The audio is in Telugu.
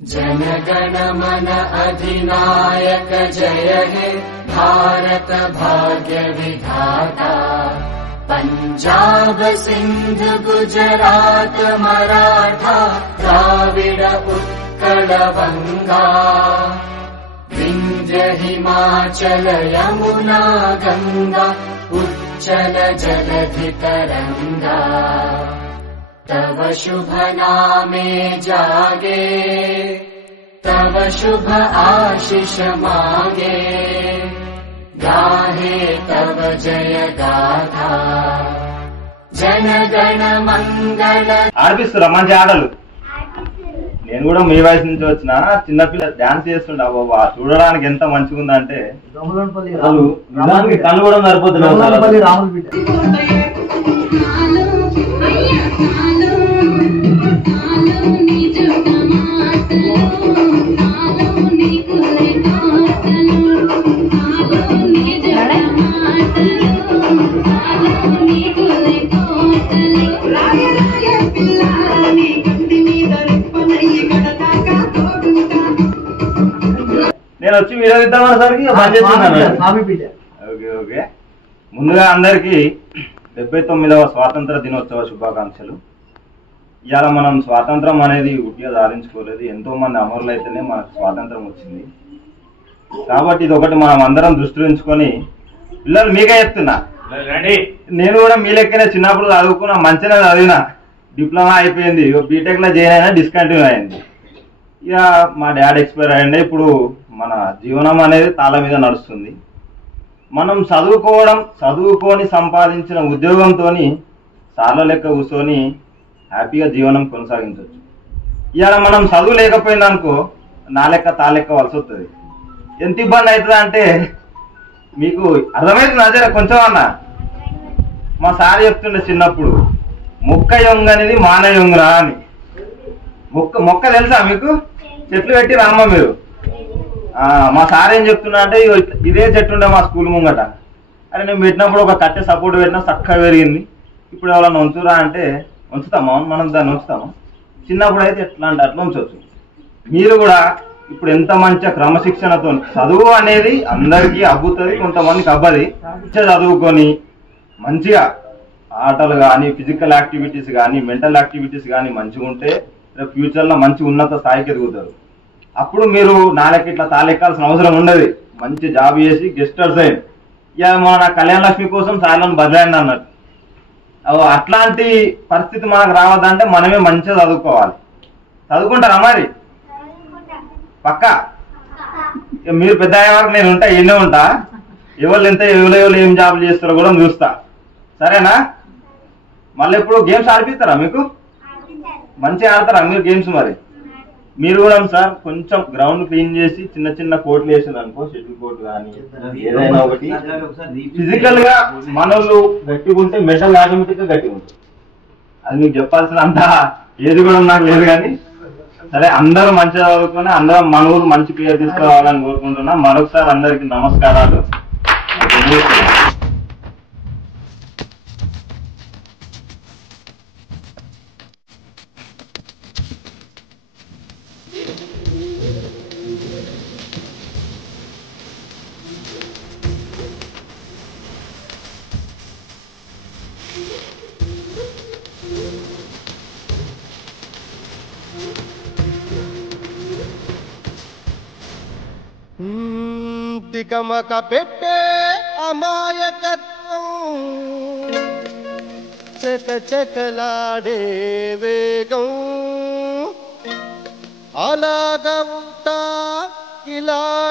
जनगण मन अधिनायक जय हे भारत भाग्य विधाता। पंजाब सिंध गुजरात मराठा द्राविड उत्कल बंगा। विंध्य हिमाचल यमुना गंगा उच्चल जलधि तरंगा। तव शुभ नामे जागे तव शुभ आशीष मांगे। गाहे तव जय गाथा जनगण मंगल। ఆడిపిస్తురా మంచి ఆటలు. నేను కూడా మీ వయసు నుంచి వచ్చిన చిన్నపిల్ల డాన్స్ చేస్తుండే బాబా, చూడడానికి ఎంత మంచిగా ఉందంటే కళ్ళు కూడా సరిపోతున్నాయి. నేను వచ్చి వీడియో ఇద్దామనేసరికి ఓకే ఓకే. ముందుగా అందరికి 79వ స్వాతంత్ర దినోత్సవ శుభాకాంక్షలు. ఇవాళ మనం స్వాతంత్రం అనేది ఉట్టిగా సాధించుకోలేదు, ఎంతో మంది అమరులు అయితేనే మనకు స్వాతంత్రం వచ్చింది. కాబట్టి ఇది ఒకటి మనం అందరం దృష్టిలో ఉంచుకొని, పిల్లలు మీకే చెప్తున్నా, నేను కూడా మీ లెక్కనే చిన్నప్పుడు చదువుకున్నా, మంచిగా చదివినా, డిప్లొమా అయిపోయింది, బీటెక్ లో జాయిన్ అయినా డిస్కంటిన్యూ అయింది. ఇక మా డాడీ ఎక్స్పైర్ అయ్యండి. ఇప్పుడు మన జీవనం అనేది తాళ మీద నడుస్తుంది. మనం చదువుకొని సంపాదించిన ఉద్యోగంతో సార్ల లెక్క కూర్చొని హ్యాపీగా జీవనం కొనసాగించవచ్చు. ఇవాళ మనం చదువు లేకపోయిందనుకో నా లెక్క తా లెక్క వలస వస్తుంది. ఎంత ఇబ్బంది అవుతుంది అంటే మీకు అర్థమవుతుంది అదే కొంచెం అన్న. మా సార్ చెప్తుండే చిన్నప్పుడు, మొక్క యొంగ అనేది మాన యొంగరా అని. మొక్క తెలుసా మీకు? చెట్లు పెట్టి రామ్మ మీరు. మా సార్ ఏం చెప్తున్నా అంటే, ఇదే చెట్టు ఉండే మా స్కూల్ ముంగట, అరే నేను పెట్టినప్పుడు ఒక కట్టె సపోర్ట్ పెట్టినా చక్కగా పెరిగింది. ఇప్పుడు ఎవరన్నా ఉంచురా అంటే ఉంచుతామా? మనం దాన్ని ఉంచుతామా? చిన్నప్పుడు అయితే ఎట్లా అంటే అట్లా ఉంచవచ్చు. మీరు కూడా ఇప్పుడు ఎంత మంచిగా క్రమశిక్షణతో, చదువు అనేది అందరికీ అబ్బుతుంది, కొంతమందికి అబ్బది. చదువుకొని మంచిగా ఆటలు కానీ, ఫిజికల్ యాక్టివిటీస్ కానీ, మెంటల్ యాక్టివిటీస్ కానీ మంచిగా ఉంటే రేపు ఫ్యూచర్లో మంచి ఉన్నత స్థాయికి ఎదుగుతారు. అప్పుడు మీరు నాలెక్క ఇట్లా తాలెక్కాల్సిన అవసరం ఉండదు. మంచి జాబ్ చేసి గెస్టర్స్ అయ్యి ఇక మన కళ్యాణ లక్ష్మి కోసం సార్లను బదిలాయండి అన్నట్టు. అట్లాంటి పరిస్థితి మనకు రావద్దంటే మనమే మంచిగా చదువుకోవాలి. చదువుకుంటారా మరి? పక్కా? మీరు పెద్ద అయ్యే వరకు నేను ఉంటా, ఎన్నే ఉంటా. ఎవరు ఏం జాబులు చేస్తారో కూడా చూస్తా, సరేనా? మళ్ళీ ఎప్పుడు గేమ్స్ ఆడిపిస్తారా? మీకు మంచిగా ఆడతారా మీరు గేమ్స్? మరి మీరు కూడా సార్ కొంచెం గ్రౌండ్ క్లీన్ చేసి చిన్న చిన్న కోట్లు వేసింది అనుకో, షటిల్ కోర్టు కానీ ఏదైనా ఒకటి, ఫిజికల్ గా మనోళ్ళు గట్టిగా ఉంటే మెంటల్ ఆటోమేటిక్ గా గట్టిగా ఉంటుంది. అది మీకు చెప్పాల్సిన అంత ఏది కూడా నాకు లేదు. కానీ సరే, అందరూ మంచిగా చదువుకుని అందరం మన ఊరు మంచి పేరు తీసుకురావాలని కోరుకుంటున్నా. మరొకసారి అందరికి నమస్కారాలు. తికమక పెట్టే అమాయకత్వం, చకచకలాడే వేగం, అలాగ ఉంటా ఇలా